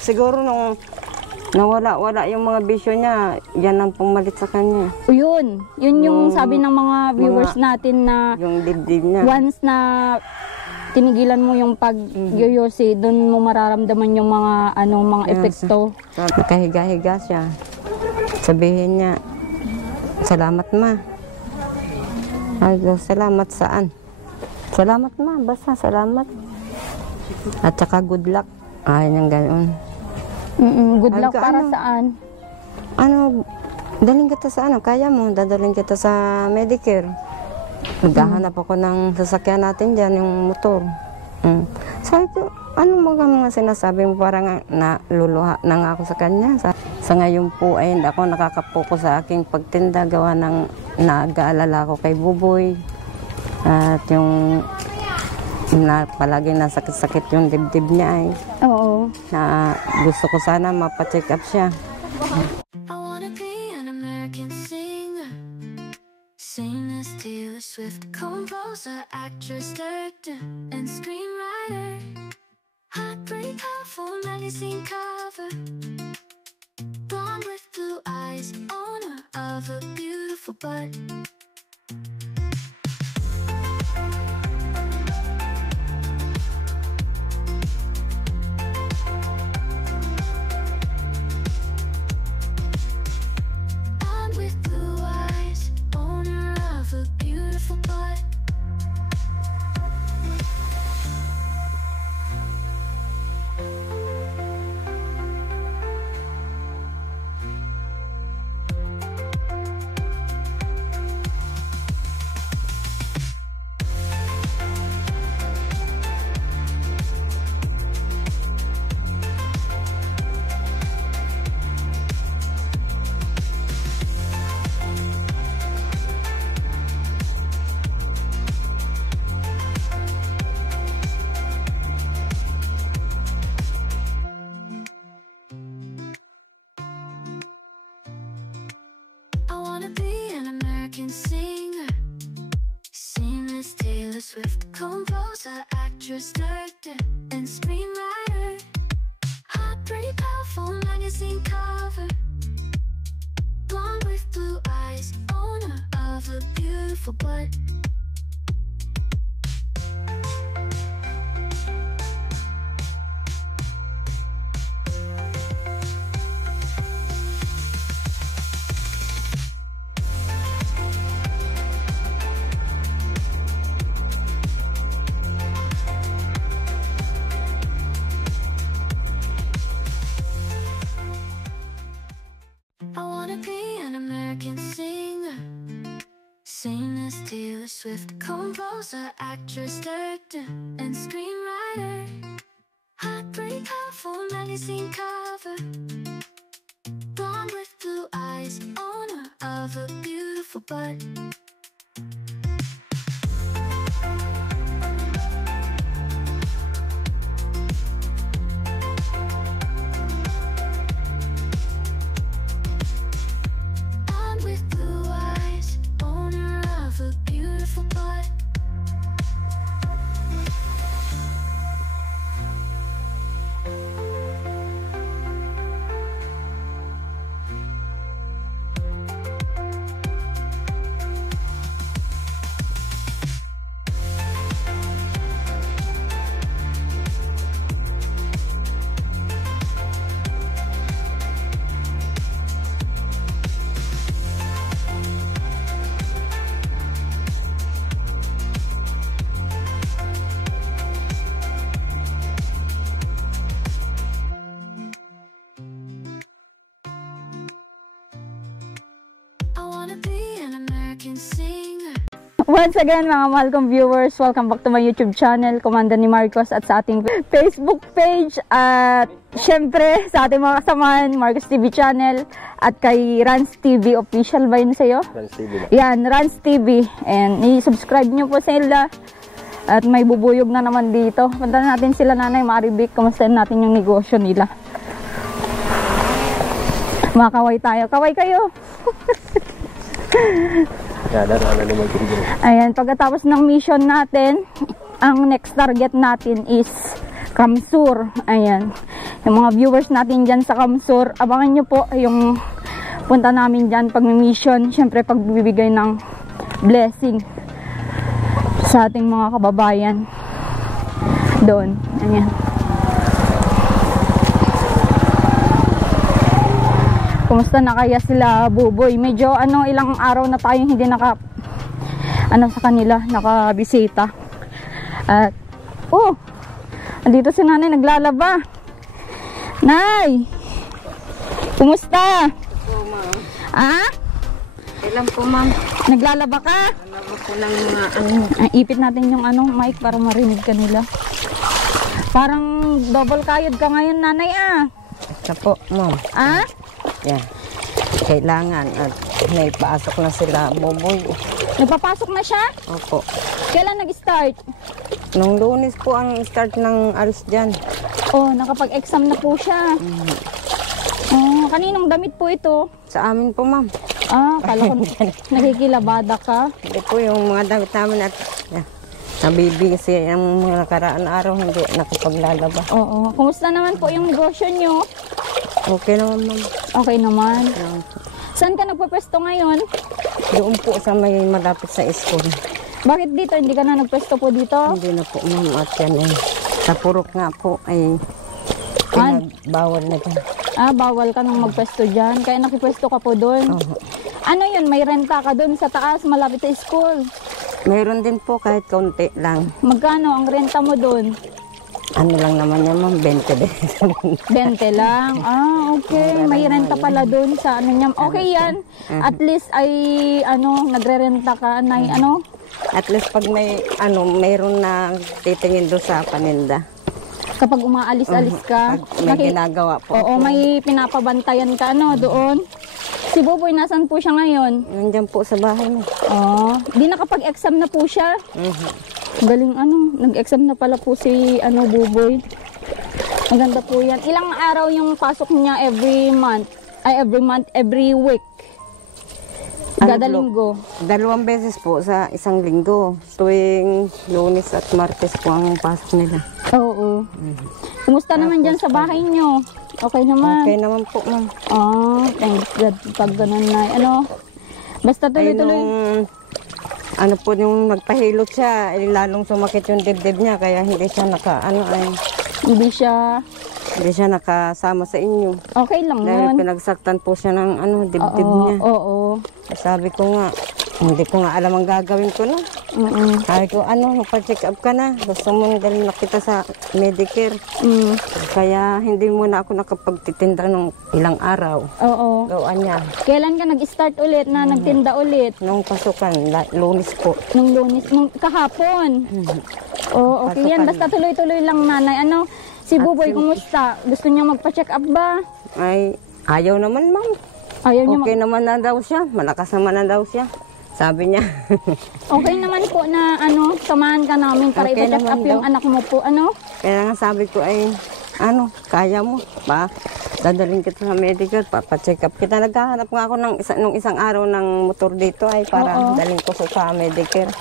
Siguro nung nawala yung mga bisyo niya, yan ang pumalit sa kanya. Yun yung sabi ng mga viewers natin na yung dibdib niya. Once na tinigilan mo yung pag-yoyosi, doon mo mararamdaman yung mga mga epekto. Nakahiga-higa siya. Sabihin niya, salamat ma. Ay, salamat saan? Salamat ma, basta salamat. At saka good luck. Ay, niyang ganoon. Good luck para saan? Daling kita sa kaya mo, dadaling kita sa Medicare. Naghahanap ako ng sasakyan natin dyan, yung motor. Sabi ko, mga sinasabi mo, parang naluluha na nga ako sa kanya. Sa ngayon po ay hindi ako nakakapokus sa aking pagtinda, gawa ng nag-aalala ko kay Buboy. At yung palaging nasakit-sakit yung dibdib niya ay. Oo. Na gusto ko sana mapacheck up siya. Swift composer, actress, director, and screenwriter. Heartbreak, powerful magazine cover. Blonde with blue eyes, owner of a beautiful butt. Swift composer, actress, director, and screenwriter. Heartbreak, powerful magazine cover. Blonde with blue eyes, owner of a beautiful butt. Swift composer, actress, director, and screenwriter. Heartbreak, powerful magazine cover. Blonde with blue eyes, owner of a beautiful butt. Once again, mga mahal kong viewers, welcome back to my YouTube channel, Komanda ni Marcos, at sa ating Facebook page, at syempre sa ating mga kasamahan, Marcos TV channel, at kay Rans TV official ba yun sa'yo? Rans TV. Yan, Rans TV. And i-subscribe nyo po sila. At may bubuyog na naman dito. Punta natin sila, Nanay Maribik, kumustahin natin yung negosyo nila. Makakaway tayo. Kaway kayo. Ayan, pagkatapos ng mission natin, ang next target natin is Kamsur. Ayan. Yung mga viewers natin dyan sa Kamsur, abangan nyo po yung punta namin dyan pag may mission. Syempre pagbibigay ng blessing sa ating mga kababayan doon. Ayan. Kumusta na kaya sila, Buboy? Medyo ilang araw na tayong hindi sa kanila, nakabisita. At, andito si nanay naglalaba. Nay! Kumusta? Po, ma'am. Ah? Kailan po, ma'am? Naglalaba ka? Nalaba po ng mga Ipit natin yung mic para marinig ka nila. Parang double kayod ka ngayon, nanay Ito po, ma'am. Ah? Yan. Kailangan at may pasok na sila, Buboy. Nagpapasok na siya? Opo. Kailan nag-start? Nung Lunes po ang start ng alis dyan. Nakapag-exam na po siya. Kaninong damit po ito? Sa amin po, ma'am. Kala ko nakikilabada ka. Hindi po yung mga damit namin at nabibigay siya yung mga nakaraan araw, hindi nakapaglalaba. Oo. Kumusta naman po yung negosyo nyo? Okay naman, ma'am. Okay naman. Yan. Saan ka nagpwesto ngayon? Doon po sa may malapit sa school. Bakit dito? Hindi ka na nagpwesto po dito? Hindi na po, ma'am. At yan eh. Sa Purok nga po ay bawal na dyan. Bawal ka nang magpwesto dyan. Kaya nakipwesto ka po doon. Ano yun? May renta ka doon sa taas, malapit sa school. Mayroon din po kahit kaunti lang. Magkano ang renta mo doon? Ano lang naman yan, ma'am? 20 din. 20 lang. Okay. May renta pala doon sa niya. Okay yan. At least ay nagre-renta ka. At least pag mayroon na titingin doon sa paninda. Kapag umaalis-alis ka. Pag may ginagawa po. Oo, may pinapabantayan ka doon. Si Buboy, nasan po siya ngayon? Nandiyan po sa bahay mo. Di nakapag-exam na po siya. Galing nag-exam na pala po si Buboy. Maganda po yan. Ilang araw yung pasok niya every week? Kada linggo? 2 beses po sa isang linggo. Tuwing Lunes at Martes po ang pasok nila. Oo. Kumusta naman dyan sa bahay nyo? Okay naman? Okay naman po, ma'am. Thank God. Pag ganun na, basta tuloy-tuloy. Yung nagpahilot siya, lalong sumakit yung dibdib niya, kaya hindi siya Hindi siya nakasama sa inyo. okay lang Dahil nun. pinagsaktan po siya ng dibdib niya. Oo. Sabi ko nga, hindi ko nga alam ang gagawin ko, no? Sabi ko, magpa-check up ka na. Gusto mo dalhin na kita sa Medicare. Kaya hindi muna ako nakapagtitinda ng ilang araw. Oo. Gawaan niya. Kailan ka nag-start ulit na nagtinda ulit? Nung pasukan, Lunes po. Nung Lunes, kahapon. Oo, okay yan. Basta tuloy-tuloy lang, nanay. Si Buboy, kumusta? Gusto niya magpa-check up ba? Ay, ayaw naman, ma'am. Ayaw niya Okay naman na daw siya. Malakas naman na daw siya. Sabi niya. Okay naman po na samahan ka namin para Okay ipa-check up naman yung daw. anak mo po. Kaya nga sabi ko ay, kaya mo ba? Dadalhin kita sa medical, papacheck up kita. Naghahanap nga ako nung isang araw ng motor dito ay para dalhin ko sa Medicare.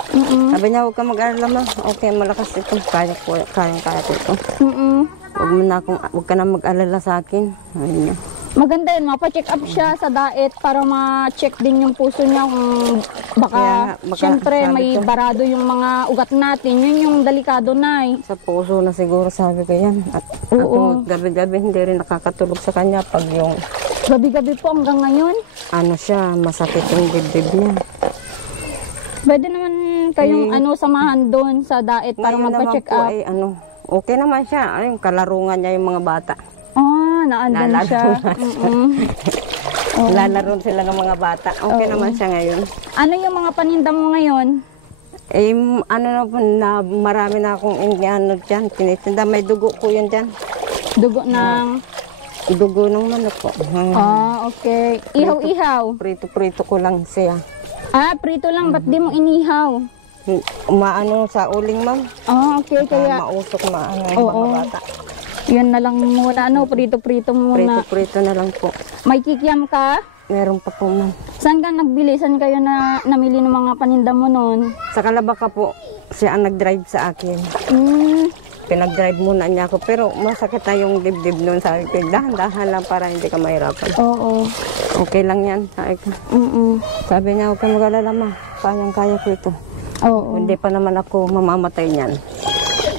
Sabi niya, huwag ka mag-alala, ma. Okay, malakas ito. Kaya ko ito. Huwag ka na mag-alala sa akin. Ayun niya. Maganda yun, mapacheck up siya sa diet para ma-check din yung puso niya kung baka syempre may barado yung mga ugat natin. Yun yung delikado, nay. Sa puso na siguro, sabi ko yan. At ako gabi-gabi hindi rin nakakatulog sa kanya pag yung gabi-gabi po hanggang ngayon. Masakit yung dibdib niya. Pwede naman kayong samahan doon sa diet para magpa-check up. Ay, okay naman siya. Yung kalarungan niya yung mga bata. Naandun siya. Lalaro sila ng mga bata. Okay naman siya ngayon. Ano yung mga paninda mo ngayon? Marami na akong dyan. Tinitinda. May dugo ko yun dyan. Dugo ng... Dugo ng manok po. Okay. Ihaw-ihaw? Prito-prito ko lang siya. Prito lang. Ba't di mo inihaw? Sa uling, ma'am. Okay. Kaya... Mausok yung mga bata. Yun na lang muna, prito-prito muna. Prito-prito na lang po. May kikiam ka? Meron pa po, ma'am. Saan ka nagbili? Saan kayo namili ng mga paninda mo noon? Sa Kalabaka po, siya ang nag-drive sa akin. pinag-drive muna niya ako. Pero masakit na yung dibdib noon. Sabi ko, dahan-dahan lang para hindi ka mahirapan. Oo. Okay lang yan. Sabi niya, huwag ka mag-alala ma. Kayang-kaya ko ito. Oo. Hindi pa naman ako mamamatay niyan.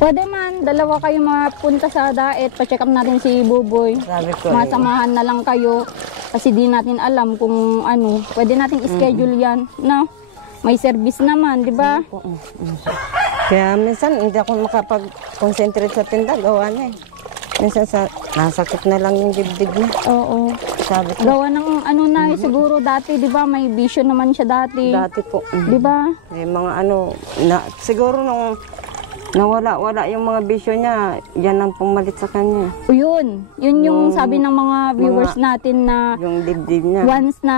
Pwede man, dalawa kayo mapunta sa diet, pa-check up natin si Buboy. Sabi ko, Masamahan na lang kayo kasi di natin alam kung ano. Pwede nating schedule yan, no? May service naman, di ba? Kaya minsan hindi ako makapag-concentrate sa tinda, gawa niya eh. Minsan nasakit na lang yung dibdib niya. Oo. Sabi ko, Gawa ng ano na, siguro dati, di ba? May vision naman siya dati. dati po. Di ba? May mga siguro nung nawala yung mga bisyo niya, yan ang pumalit sa kanya. O yun. Yun yung sabi ng mga viewers natin na Yung dibdib niya. once na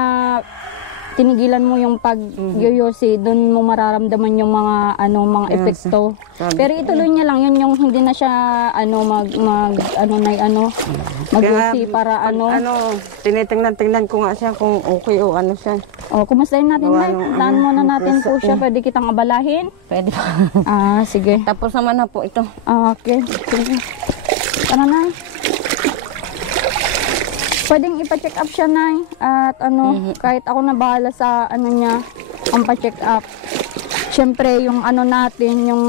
tinigilan mo yung pag-yoyosi, doon mo mararamdaman yung mga mga Yes. epekto. Sabi Pero ituloy niya lang yun yung hindi na siya mag-yosi para tinitingnan ko nga siya kung okay o ano siya. O, kumustahin natin Gawa na. ng- Daan muna natin po siya. Pwede kitang abalahin. Pwede pa. Sige. Tapos naman na po ito. Okay. Sige. Tara na. Pwedeng ipa-check up siya, Nay. At kahit ako na bahala sa niya, ang pa-check up. Siyempre, yung natin, yung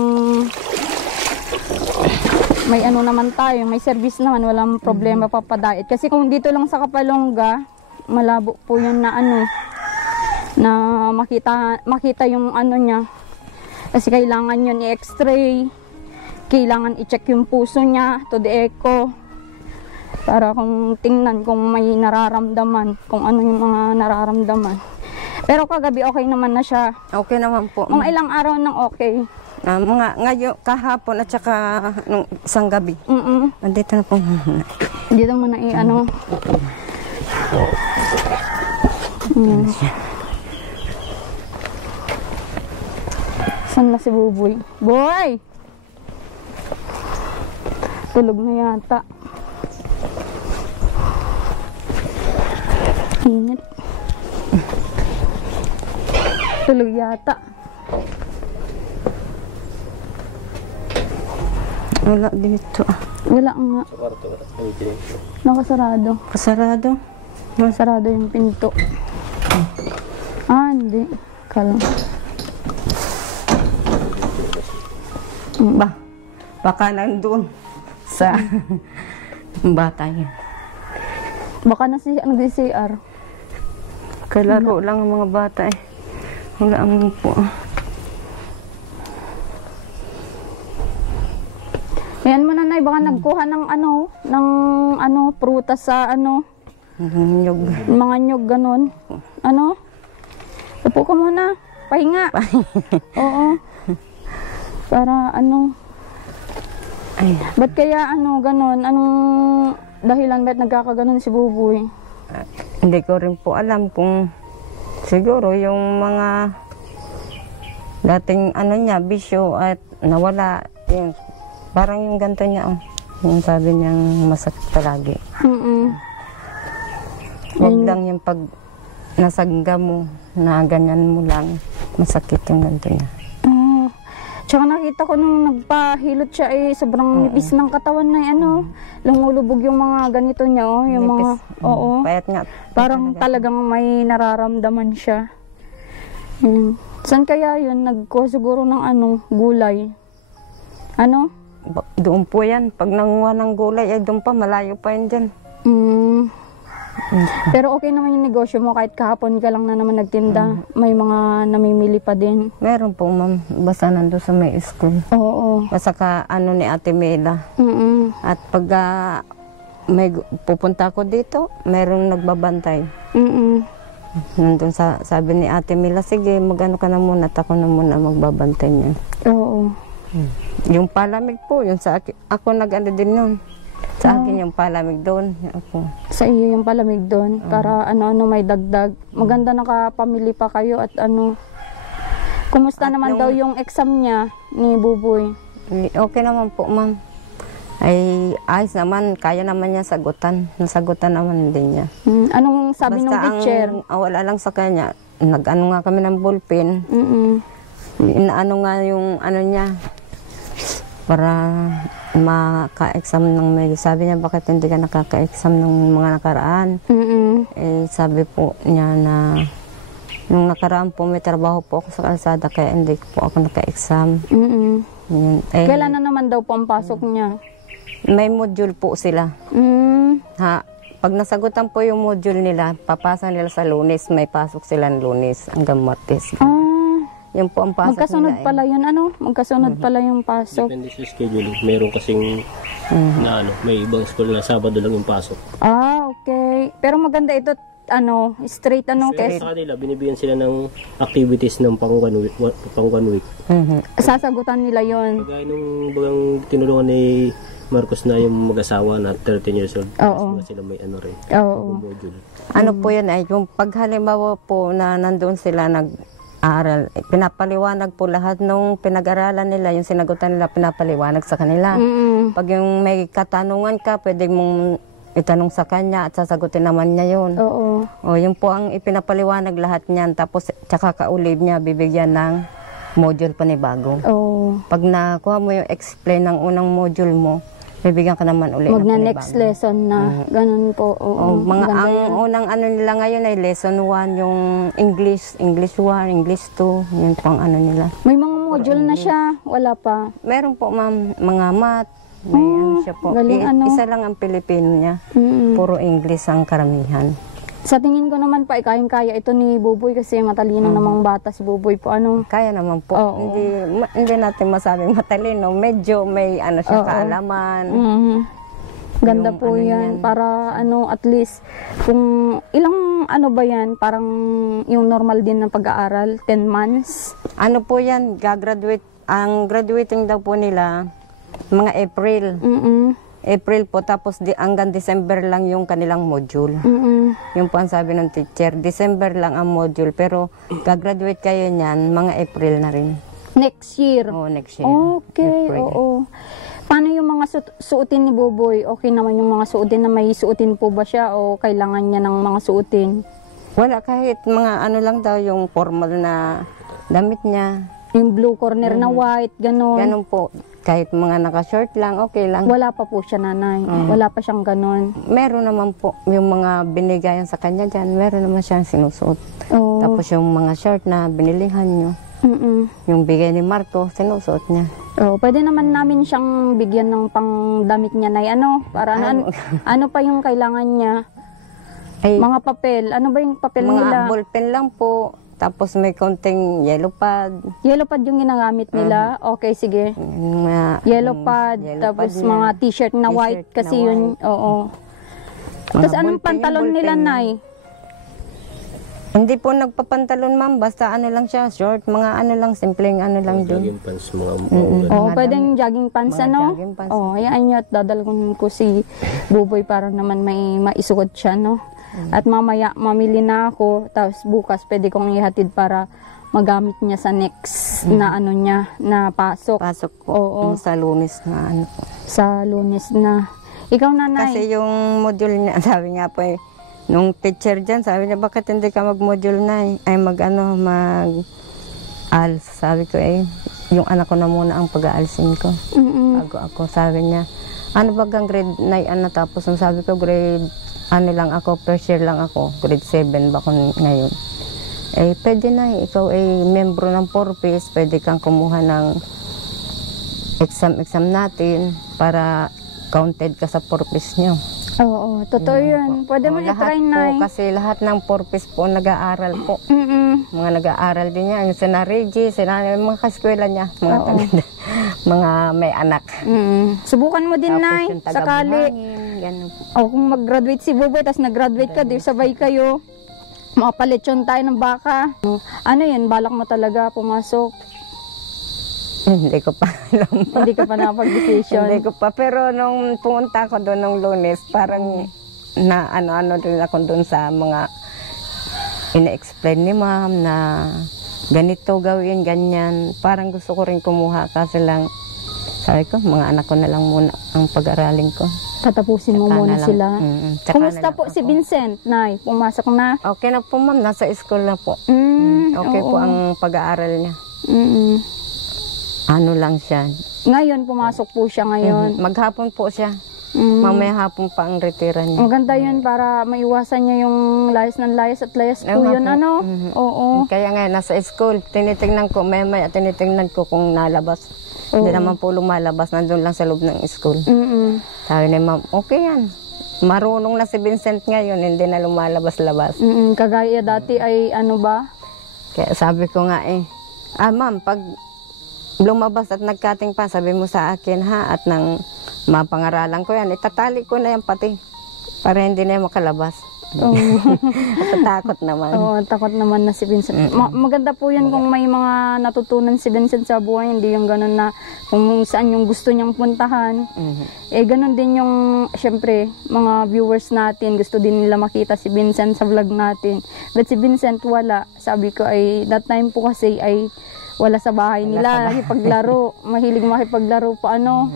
may naman tayo, may service naman, walang problema papadait. Kasi kung dito lang sa Kapalongga, malabo po yun na na makita yung niya. Kasi kailangan yun i-x-ray, kailangan i-check yung puso niya to the echo. Para kung tingnan kung may nararamdaman, kung ano yung mga nararamdaman. Pero kagabi okay naman na siya. Okay naman po. Mga ilang araw nang okay. Ngayon, kahapon at saka nung isang gabi. Andito na po. Dito mo na Saan na si Buboy? Boy! Tulog na yata. Init. Tulog yata. Wala dito. Wala nga. Nakasarado. Kasarado. Nakasarado yung pinto. Hindi. Kalang. Baka nandun sa bata yun. Baka na nag-CR. Kalaro lang ang mga bata eh. Wala ang po. Ayan mo na, Nay, baka nagkuha ng prutas sa Nyog. mga nyog, ganun. Upo ka muna. Pahinga. Oo. Para Ay, ba't kaya ganun? Anong dahilan ba't nagkakaganon si Buboy? hindi ko rin po alam kung siguro yung mga dating niya, bisyo at nawala. Yun. Parang yung ganito niya. Yung sabi niyang masakit palagi. Huwag lang yung pag nasagga mo, na ganyan mo lang, masakit yung ganito niya. Tsaka nakita ko nung nagpahilot siya sobrang nipis ng katawan na lumulubog yung mga ganito niya, yung mga, Payat nga. parang talagang may nararamdaman siya. Saan kaya yun? Nagkuha siguro ng gulay. Doon po yan. Pag nanguha ng gulay, doon pa, malayo pa yan dyan. Pero okay naman yung negosyo mo kahit kahapon ka lang na naman nagtinda. May mga namimili pa din. Meron po, ma'am. Basta nandun sa may school. Oo. Basta ka, ni Ate Mela. At pag may pupunta ko dito, merong nagbabantay. Nandun sabi ni Ate Mela, sige, mag-ano ka na muna at ako na muna magbabantay niya. Oo. Yung palamig po, yung sa akin, ako nag-ano din nun. Sa akin yung palamig doon. Ako. Sa iyo yung palamig doon. Para may dagdag. Maganda nakapamili pa kayo at Kumusta At naman daw yung exam niya ni Buboy? Okay naman po, ma'am. Ay, ayos naman. Kaya naman niya sagutan. Nasagutan naman din niya. Anong sabi ng teacher? Wala lang sa kanya. Nag-ano nga kami ng ballpen. Inaano nga yung niya. Para maka-exam ng medyo. Sabi niya, bakit hindi ka nakaka-exam ng mga nakaraan? Eh, sabi po niya na nung nakaraan po may trabaho po ako sa kalsada kaya hindi po ako naka-exam. Yun. Eh, Kailan na naman daw po ang pasok niya? may module po sila. Ha, pag nasagutan po yung module nila, papasa nila sa Lunes, may pasok sila ng Lunes hanggang Martes. Yun po ang pasok Magkasunod nila. pala yun, ano? Magkasunod pala yung pasok. Depende sa schedule. Meron kasing na may ibang school na Sabado lang yung pasok. Okay. Pero maganda ito, straight Pero sa kanila, binibigyan sila ng activities ng pang one week. sasagutan nila yon. Kagaya nung bagang tinulungan ni Marcos na yung mag-asawa na 13 years old. Oo. Sila may rin. Oo. Module. Ano po yan ay, yung paghalimbawa po na nandun sila nag-aaral, pinapaliwanag po lahat nung pinag-aralan nila, yung sinagutan nila, pinapaliwanag sa kanila. Pag yung may katanungan ka, pwede mong itanong sa kanya at sasagutin naman niya yun. Oo. O, yun po ang ipinapaliwanag lahat niyan. Tapos, tsaka kaulib niya, bibigyan ng module panibago. Oo. Pag nakuha mo yung explain ng unang module mo, bibigyan ka naman ulit ng Magna-next panibago. lesson na. Ganun po. Oo. O, ang unang ano nila ngayon ay lesson 1, yung English 1, English 2, yun po ang ano nila. May mga module na siya. Wala pa. Meron po ma'am, mga math, may ano siya po. galing, Isa lang ang Pilipino niya, puro English ang karamihan. Sa tingin ko naman pa, kayang-kaya ito ni Buboy kasi matalino namang bata si Buboy po. Kaya naman po, Oo. hindi natin masabing matalino, medyo may ano siya, kaalaman. Ganda Yung po ano yan. yan. Para at least, kung ilang ba yan, parang yung normal din ng pag-aaral, 10 months. Ano po yan, gagraduate, ang graduating daw po nila, mga April. April po, tapos hanggang December lang yung kanilang module. Yung po ang sabi ng teacher, December lang ang module, pero gagraduate kayo niyan, mga April na rin. Next year. Oo, next year. Okay, April. oo. Paano yung mga suotin ni Buboy? Okay naman yung mga suotin na may suotin po ba siya o kailangan niya ng mga suotin? Wala, kahit mga ano lang daw yung formal na damit niya. Yung blue corner na white, gano'n. Ganun po. Kahit mga naka-short lang, okay lang. Wala pa po siya, nanay. Wala pa siyang gano'n. Meron naman po yung mga binigayan sa kanya dyan, meron naman siyang sinusuot. Oo. Tapos yung mga short na binilihan nyo, yung bigay ni Marco, sinusuot niya. Oh, pwede naman namin siyang bigyan ng pangdamit niya, nay. Para ano pa yung kailangan niya? Ay, Mga papel. Ano ba yung papel nila? mga ballpen lang po. Tapos may konting yellow pad. Yellow pad yung ginagamit nila? Okay, sige. Yung mga, Yellow pad, yellow tapos pad niya. mga t-shirt na white T-shirt kasi na yun. white. Oo. Mga Tapos anong ballpen, pantalon yung nila, ballpen nay? Hindi po nagpapantalon ma'am, basta ano lang siya, short, mga ano lang, simpleng ano lang din. Jogging pants, mga Oo, Mga pwedeng jogging pants, Mga ano? jogging pants. Oo, hayaan nyo at dadalgon ko si Buboy para naman may maisuot siya, no? At mamaya, mamili na ako, tapos bukas pwede kong ihatid para magamit niya sa next na ano niya, na pasok. Pasok po, Oo. yung sa Lunes na ano po. Sa Lunes na. Ikaw, nanay? Kasi yung module niya, sabi nga po nung teacher dyan, sabi niya, bakit hindi ka mag-module na ay mag-ALS. Sabi ko yung anak ko na muna ang pag-aalsin ko. Bago ako, sabi niya, ano ba gang grade 9 natapos? Sabi ko, grade lang ako, first year lang ako, grade 7 ba ako ngayon. Pwede na, ikaw membro ng 4Ps, pwede kang kumuha ng exam natin para counted ka sa 4Ps nyo. Oo, totoo yun. Pwede mo Lahat i-try, po, nay. kasi lahat ng 4Ps po nag-aaral po. Mm-mm. Mga nag-aaral din niya, yung sina Reggie, mga kaskwela niya, mga mga may anak. Subukan mo din, nay. yung Sakali. taga-buhangin, ganun po. O kung mag-graduate si Buboy, tapos nag-graduate ka, di sabay kayo. Makapalitsyon tayo ng baka. Ano yun, balak mo talaga pumasok? Hindi ko pa alam. Hindi ka pa nakapag-decision. Hindi ko pa. Pero nung pumunta ako doon nung Lunes, parang na ano-ano rin ako doon sa mga ina-explain ni ma'am na ganito gawin, ganyan. Parang gusto ko rin kumuha kasi lang, sabi ko, mga anak ko na lang muna ang pag-aralin ko. Patapusin mo Tsaka muna na lang. sila. Tsaka Kumusta na lang po si ako. Vincent, nay? Pumasok na? Okay na po ma'am, nasa school na po. Okay oo. po ang pag-aaral niya. Mm-mm. Ano lang siya, Ngayon, pumasok po siya ngayon. Maghapon po siya. Mm. Mamaya hapon pa ang retira niya. Maganda yun para maiwasan niya yung layas ng layas at layas po Ayun nga yun, po. ano? Mhm. Oo. Kaya nga, nasa school, tinitingnan ko, maya tinitingnan ko kung nalabas. Hindi naman po lumalabas, nandun lang sa loob ng school. Mm-mm. Sabi ni ma'am, okay yan. Marunong na si Vincent ngayon, hindi na lumalabas-labas. Mm-mm. Kagaya dati ay ano ba? Kaya sabi ko nga ma'am, pag lumabas at nagkating pa, sabi mo sa akin ha, at nang mapangaralan ko yan, itatali ko na yan pati, para hindi na yan makalabas. Oo. Takot naman. Oo, takot naman na si Vincent. Maganda po yan kung may mga natutunan si Vincent sa buhay, hindi yung ganun na kung saan yung gusto niyang puntahan. Ganun din yung, syempre, mga viewers natin, gusto din nila makita si Vincent sa vlog natin. But si Vincent wala. Sabi ko ay, that time po kasi ay wala sa bahay nila, nakipaglaro. Mahilig makipaglaro pa ano.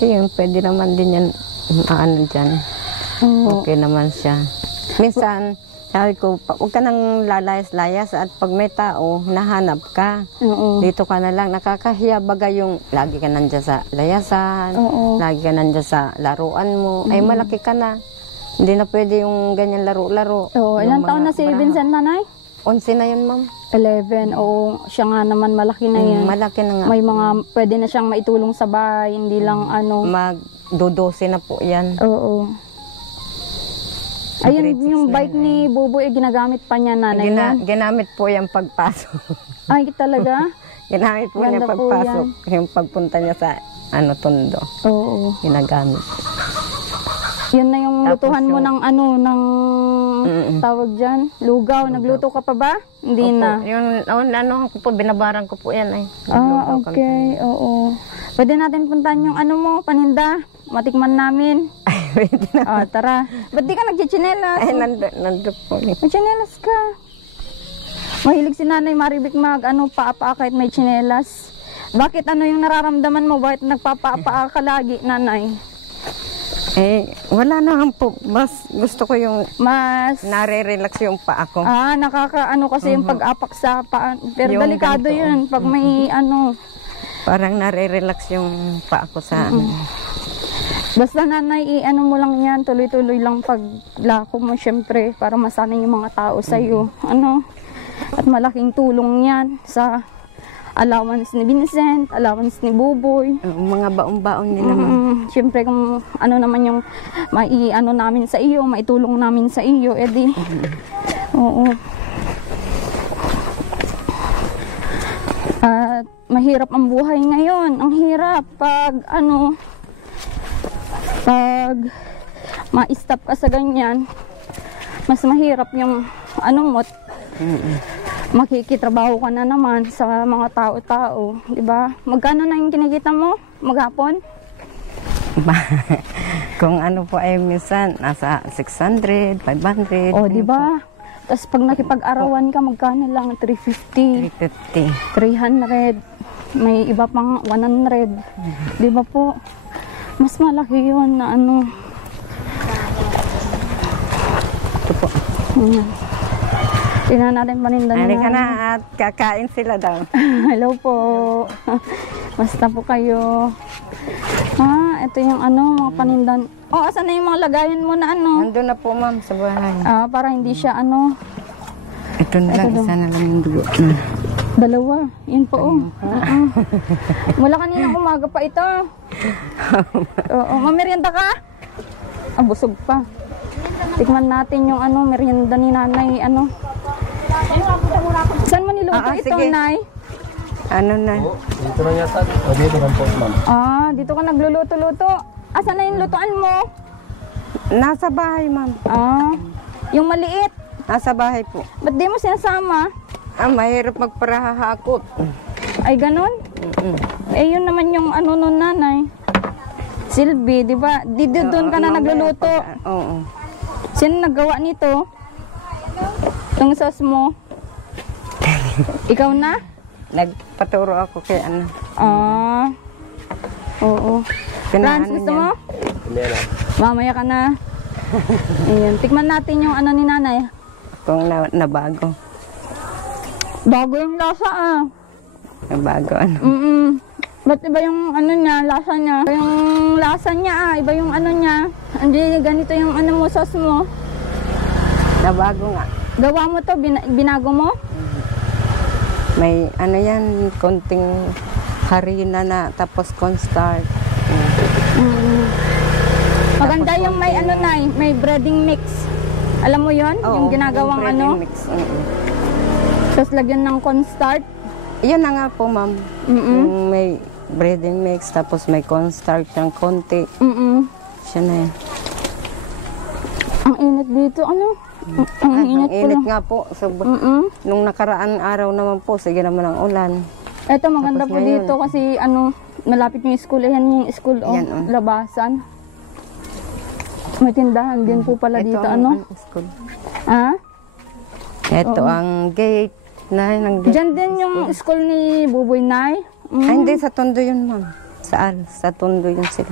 Yun, pwede naman din yan, dyan. Oo. Okay naman siya. Minsan, sabi ko, huwag ka nang lalayas-layas at pag may tao, nahanap ka. Oo. Dito ka na lang, nakakahiya baga yung lagi ka nandyan sa layasan, Oo. lagi ka nandyan sa laruan mo, ay malaki ka na. Hindi na pwede yung ganyan laro-laro. Oo, ilang taon na si Vincent, nanay? 11 na yun, ma'am. 11, oo. Siya nga naman, malaki na yan. Malaki na nga. May mga, pwede na siyang maitulong sa bahay, hindi lang ano. Mag-12 na po yan. Oo. Ayun, Grade 6 yung na bike ni Buboy, ginagamit pa niya, nanay yan. Ginamit po yung pagpasok. Ay, talaga? Ginamit po niya Ganda po pagpasok. Yung pagpunta niya sa Tondo. Oo. Ginagamit. Yun na yung Tapos lutuhan mo yung- ng ano, ng tawag dyan, lugaw. Nagluto ka pa ba? Hindi Opo, na. Yung ko po, binabaran ko po yan ay. Ah, okay. Oo. Pwede natin puntahan yung ano mo, paninda. Matikman namin. Ay, pwede na. Ah, tara. Ba't di ka nagchichinelas? Ay, nandun po. May ka. Mahilig si Nanay Maribik mag paa-paa kahit may chinelas. Bakit ano yung nararamdaman mo? Bakit nagpapaa-paa ka lagi, Nanay? Wala naman po. Mas gusto ko yung Mas nare-relax yung paa ko. nakakaano kasi yung pag-apak sa paa. Pero Yung delikado ganito. yun pag may ano. Parang nare-relax yung paa ko sa Basta, Nanay, ano mo lang yan, tuloy-tuloy lang paglako mo syempre para masanay yung mga tao sa iyo. Ano? At malaking tulong yan sa allowance ni Vincent, allowance ni Buboy. mga baon-baon nila. Siyempre kung ano naman yung ano namin sa iyo, maitulong namin sa iyo, edi. Oo. At mahirap ang buhay ngayon. Ang hirap pag pag ma-stop ka sa ganyan, mas mahirap yung mo, makikitrabaho ka na naman sa mga tao-tao, di ba? Magkano na yung kinikita mo maghapon? Kung ano po ay minsan, nasa 600, 500. O, di ba? Tapos pag nakipag-arawan ka, magkano lang? 350, 350. 300, may iba pang 100. Di ba po? Mas malaki yun na Ito po. Tingnan natin paninda na. Halika na at kakain sila daw. Hello po. Basta po kayo. Ito yung mga panindan. Asan na yung mga lagayan mo na Nandun na po, ma'am, sa bahay. para hindi siya Ito na lang, isa na lang yung dugo. dalawa. Yun po, Wala kaninang umaga pa ito. Oo, mamerienda ka? Busog pa. Tikman natin yung merienda ni Nanay, Saan mo niluto ito, sige. Nay? Dito na yata. Dito na po, ma'am. Dito ka nagluluto-luto. Asan na yung lutuan mo? Nasa bahay, ma'am. Yung maliit. Nasa bahay po. Ba't di mo sinasama? Mahirap magparahahakot. Ay, ganun? Yun naman yung nun, Nanay. Silvi, di ba? Doon ka na nagluluto. Oo. Sino naggawa nito? Yung sauce mo? Ikaw na? Nagpaturo ako kay Oo. Franz, gusto mo? Hindi na. Mamaya ka na. Ayan. Tikman natin yung ni Nanay. Kung nabago. Bago yung lasa, Bago ano. Ba't iba yung ano niya, lasa niya? Yung lasa niya iba yung ano niya. Hindi ganito yung ano mo, sauce mo. Nabago nga. Gawa mo to, binago mo? May ano yan, konting harina na tapos cornstarch. Maganda Tapos yung may ano na may breading mix. Alam mo yon yung ginagawang yung ano? mix. Tapos lagyan ng cornstarch. Yan na nga po, ma'am. Yung may breading mix, tapos may cornstarch ng konti. Siya na yan. Ang init dito, ano? Ang init po. Init nga po. So, nung nakaraan araw naman po, sige naman ang ulan. Ito maganda Tapos po ngayon. dito kasi ano, malapit yung school. Ayan yung school, Yan, labasan. May tindahan din po pala dito, ano? School. Ha? Ito ang gate. Diyan din yung school ni Buboy Nay. Ay, hindi, sa Tondo yun, ma'am. Sa Tondo yun sila.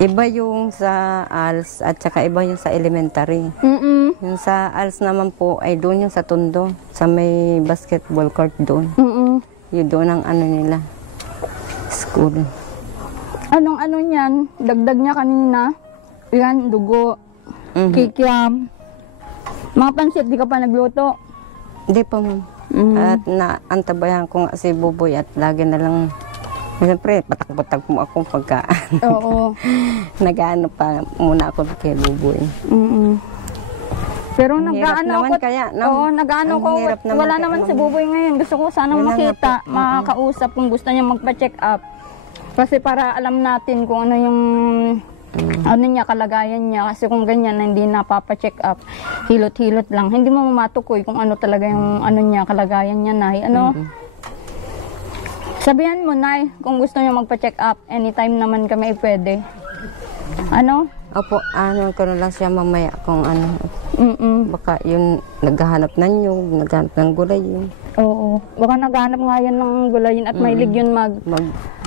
Iba yung sa ALS at saka iba yung sa elementary. Yung sa ALS naman po ay doon yung sa Tondo. Sa may basketball court doon. Yun doon ang ano nila. School. Anong ano niyan? Dagdag niya kanina. Yan, dugo. Kikiam. Mga pansit, di ka pa nagluto? Hindi pa, ma'am. At naantabayan ko nga si Buboy at lagi na lang, siyempre, patak-patak mo ako pagka Oo. nag-ano pa muna ako kay Buboy. Pero Ang hirap nag-ano naman ako. kaya, no? Oo, nag-ano Ang ko. hirap naman Wala kaya, naman ma'am. si Buboy ngayon. Gusto ko sanang Wala nga makita, po. makakausap kung gusto niya magpa-check up. Kasi para alam natin kung ano yung ano niya, kalagayan niya. Kasi kung ganyan na hindi napapa-check up, hilot-hilot lang. Hindi mo mamatukoy kung ano talaga yung ano niya, kalagayan niya, Nay. Ano? Sabihan mo, Nay, kung gusto niya magpa-check up, anytime naman kami pwede. Ano? Opo, ano ko na lang siya mamaya kung ano. Baka yun, naghahanap ng nyug, naghahanap ng gulay yun. Oo. Baka naghanap nga yan ng gulayin at mahilig yun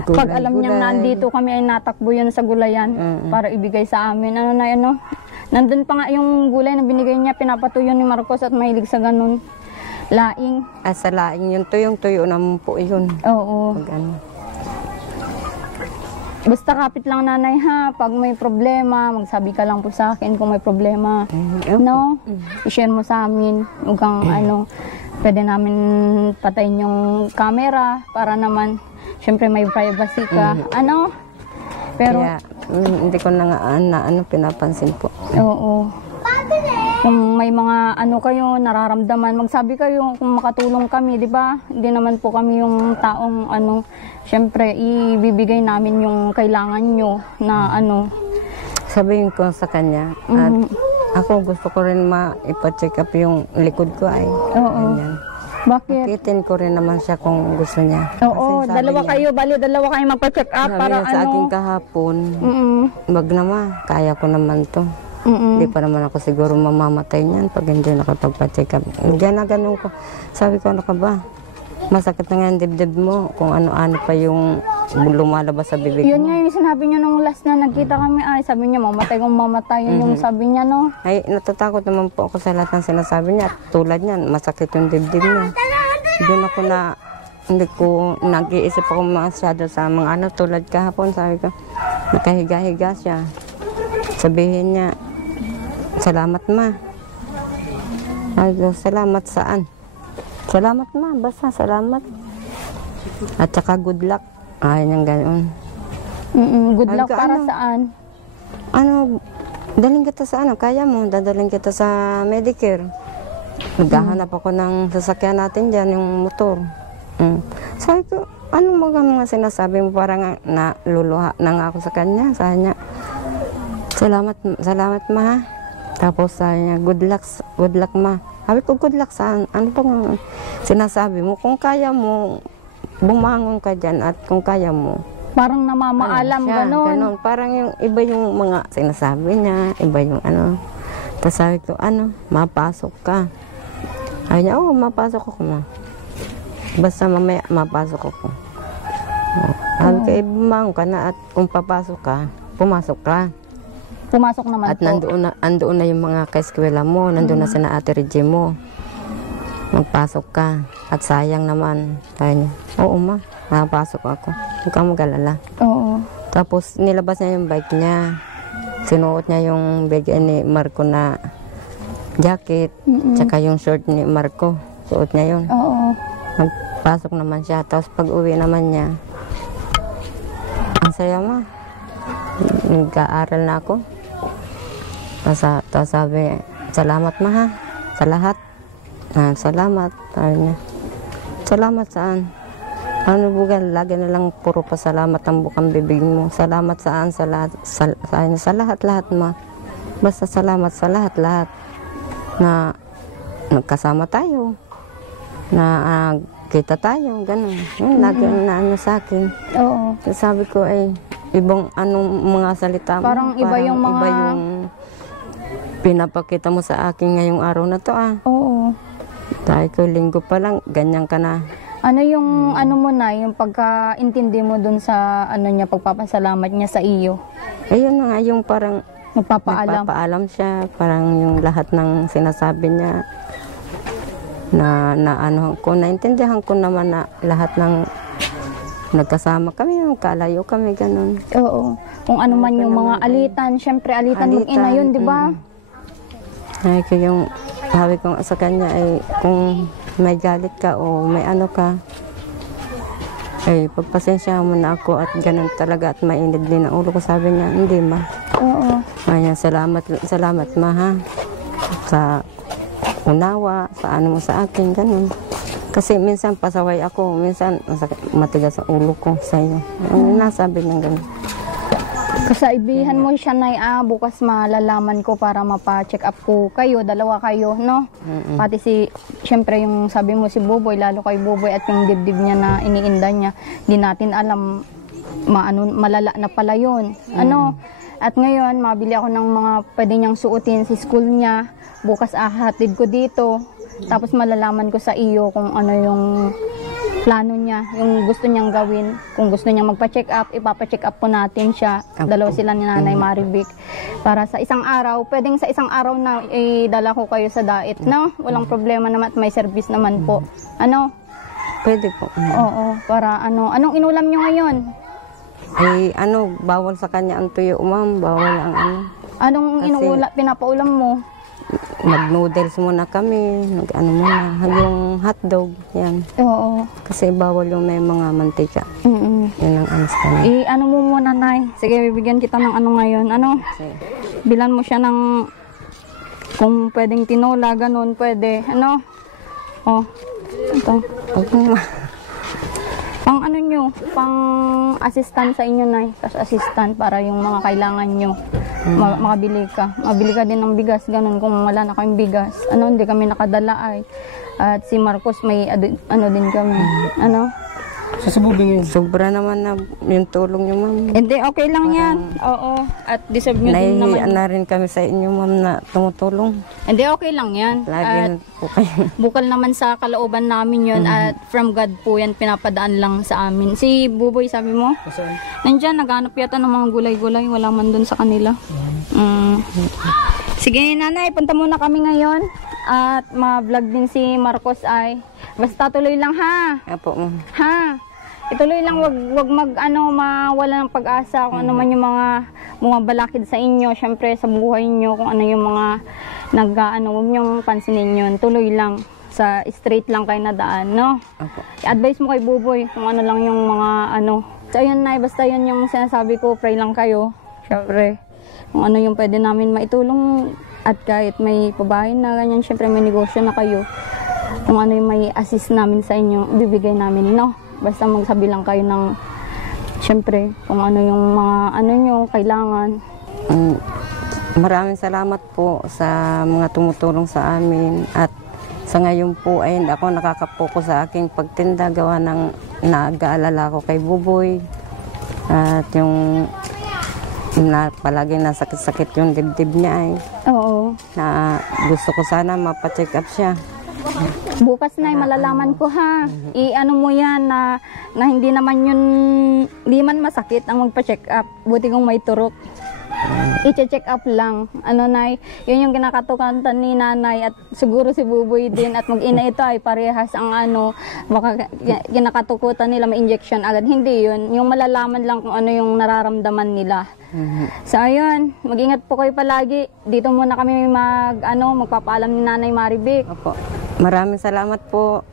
pag alam niyang nandito kami ay natakbo yun sa gulayan para ibigay sa amin. Ano na ano? Nandun pa nga yung gulay na binigay niya, pinapatuyo ni Marcos at mahilig sa ganun. Laing. Sa laing yun, tuyong-tuyo naman po yun. Oo. Pag ano. Basta kapit lang, Nanay, ha. Pag may problema, magsabi ka lang po sa akin kung may problema. No? I-share mo sa amin. Huwag kang ano, pwede namin patayin yung camera para naman, syempre may privacy ka. Ano? Pero, Kaya, hindi ko na nga pinapansin po. oo. Kung may mga ano kayo, nararamdaman, magsabi kayo kung makatulong kami, di ba? Hindi naman po kami yung taong ano, syempre, ibibigay namin yung kailangan nyo na ano. Sabihin ko sa kanya, at ako gusto ko rin ipa-check up yung likod ko ay. Oo. Ganyan. Bakit? Kitin ko rin naman siya kung gusto niya. Oo, Kasi sabi dalawa niya- kayo, dalawa kayo magpa-check up Sabi para niya sa ano. akin kahapon, wag na ma, kaya ko naman to. Mm-mm. Hindi pa naman ako siguro mamamatay niyan pag hindi nakapagpa-check up. Diyan na ganun ko. Sabi ko, ano ka ba? Masakit na nga yung dibdib mo kung ano-ano pa yung lumalabas sa bibig Yun mo. nga yung sinabi niya nung last na nagkita kami, ay sabi niya mamatay kung mamatay, yun yung sabi niya, no? Ay, natatakot naman po ako sa lahat ng sinasabi niya. At tulad niyan, masakit yung dibdib niya. Doon ako hindi ko nag-iisip ako masyado sa mga ano, tulad kahapon, sabi ko, nakahiga-higa siya. Sabihin niya, salamat ma. Ay, salamat saan? Salamat ma, basta salamat. At saka good luck. Ay, niyang ganoon. Good luck Ay, para ano? saan? Ano, daling kita sa ano, kaya mo, dadaling kita sa Medicare. Naghahanap ako ng sasakyan natin dyan, yung motor. Sabi ko, ano mga sinasabi mo, parang naluluha na nga ako sa kanya. Sabi niya, salamat ma ha. Tapos sabi niya, good luck ma. Sabi ko, good luck saan? Ano pang sinasabi mo? Kung kaya mo, bumangon ka dyan at kung kaya mo. Parang namamaalam, ganon. Ganon. Parang yung iba yung mga sinasabi niya, iba yung ano. Tapos sabi ko, mapasok ka. Sabi niya, mapasok ako ma. Basta mamaya mapasok ako. Sabi ko, bumangon ka na at kung papasok ka, pumasok ka. Pumasok naman At po. nandoon na yung mga kaeskwela mo, nandoon na sina Ate Reggie mo. Magpasok ka. At sayang naman. Sabi niya, oo ma, nakapasok ako. Huwag kang mag-alala. Oo. Tapos nilabas niya yung bike niya. Sinuot niya yung bag ni Marco na jacket. Tsaka yung short ni Marco. Suot niya yun. Oo. Nagpasok naman siya. Tapos pag uwi naman niya, ang saya ma. Nag-aaral na ako. Tapos sabi, salamat ma ha. Sa lahat. Salamat. Sabi niya. Salamat saan? Ano bugan, lagi na lang puro pasalamat ang bukang bibig mo. Salamat saan? Sa lahat-lahat ma. Basta salamat sa lahat-lahat. Na nagkasama tayo. Na kita tayo, gano'n. Yun, lagi na ano sa akin. Oo. Sabi ko ay, ibang anong mga salita mo. Parang iba yung mga... Iba yung pinapakita mo sa akin ngayong araw na to Oo. Dahil ko linggo pa lang, ganyan ka na. Ano yung ano mo na, yung pagkaintindi mo dun sa ano niya, pagpapasalamat niya sa iyo? Ayun na nga, yung parang Magpapaalam. siya, parang yung lahat ng sinasabi niya na ano ko, naintindihan ko naman na lahat ng nagkasama kami, kalayo kami, ganun. Oo. Kung ano man yung mga alitan, syempre alitan mag-ina yun, di ba? Ay, ko yung sabi ko sa kanya ay kung may galit ka o may ano ka, ay pagpasensya mo na ako at ganun talaga at mainit din ang ulo ko. Sabi niya, hindi ma. Oo. Ay, salamat ma ha. Sa unawa, sa ano mo sa akin, ganun. Kasi minsan pasaway ako, minsan matigas ang ulo ko sa iyo. Ang nasabi niya ganun. Kasaibihan mo siya na bukas malalaman ko para mapa-check up ko kayo, dalawa kayo, no? Pati syempre yung sabi mo si Buboy, lalo kay Buboy at yung dibdib niya na iniinda niya, di natin alam, malala na pala yun. Ano? At ngayon, mabili ako ng mga pwede niyang suotin sa school niya, bukas ahatid ko dito, tapos malalaman ko sa iyo kung ano yung plano niya, yung gusto niyang gawin. Kung gusto niyang magpa-check up, ipapa-check up po natin siya. Dalawa sila ni Nanay Marivic. Para sa isang araw, pwedeng sa isang araw na idala ko kayo sa diet, no? Walang problema naman at may service naman po. Ano? Pwede po. Oo, para ano. Anong inulam niyo ngayon? Ay, ano, bawal sa kanya ang tuyo, ma'am. Bawal ang ano. Anong pinapaulam mo? Nag-noodles muna kami, nag-ano muna, yung hotdog, yan. Oo. Kasi bawal yung may mga mantika. Yan ang anas kami. Ano mo muna, Nay? Sige, bibigyan kita ng ano ngayon. Ano? Bilan mo siya ng, kung pwedeng tinola, ganun, pwede. Ano? Oh, ito. Pang ano nyo, pang assistant sa inyo, Nay. Cash assistant para yung mga kailangan nyo. Makabili ka. Mabili ka din ng bigas, ganun. Kung wala na kayong bigas, ano, hindi kami nakadala ay. At si Marcos may ano din kami. Ano? Sasabubing yun. Sobra naman na yung tulong niyo, ma'am. Hindi, okay lang yan. Oo. At deserve nyo din naman. Nahihiyan na rin kami sa inyo, ma'am, na tumutulong. Hindi, okay lang yan. Lagi At po kayo. bukal naman sa kalooban namin yun. At from God po yan, pinapadaan lang sa amin. Si Buboy, sabi mo? Saan? Nandyan, naghanap yata ng mga gulay-gulay. Wala man dun sa kanila. Sige, Nanay, punta muna kami ngayon. At ma-vlog din si Marcos ay. Basta tuloy lang ha. Apo, ma'am. Ha? Ituloy lang, wag mawala ng pag-asa kung ano man yung mga balakid sa inyo, syempre sa buhay nyo, kung ano yung mga huwag nyong pansinin yun. Tuloy lang, sa straight lang kayo na daan, no? Apo. I-advise mo kay Buboy kung ano lang yung mga So ayun, Nay, basta yun yung sinasabi ko, pray lang kayo. Syempre, kung ano yung pwede namin maitulong at kahit may pabahin na ganyan, syempre may negosyo na kayo. Kung ano yung may assist namin sa inyo, bibigay namin, no? Basta magsabi lang kayo ng, syempre, kung ano yung mga nyo, kailangan. Maraming salamat po sa mga tumutulong sa amin. At sa ngayon po ay ako nakakapokus sa aking pagtinda, gawa ng nag-aalala ko kay Buboy. At yung palaging nasakit-sakit yung dibdib niya ay. Oo. Na gusto ko sana mapacheck up siya. Bukas na malalaman ko ha. I-ano mo yan na hindi naman yun, hindi man masakit ang magpa-check up. Buti kung may turok. i-check up lang. Ano, Nay, yun yung kinakatukantan ni nanay at siguro si Buboy din at mag-ina ito ay parehas ang ano, baka kinakatukutan nila ma-injection agad. Hindi yun. Yung malalaman lang kung ano yung nararamdaman nila. So, ayun, mag-ingat po kayo palagi. Dito muna kami magpapaalam ni Nanay Marivic. Opo. Maraming salamat po.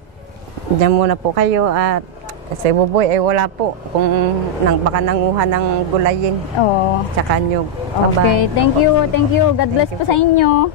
Diyan muna po kayo at si Buboy ay wala po kung baka nanguha ng gulayin. Oo. Tsaka nyug. Okay, thank you. God bless po sa inyo.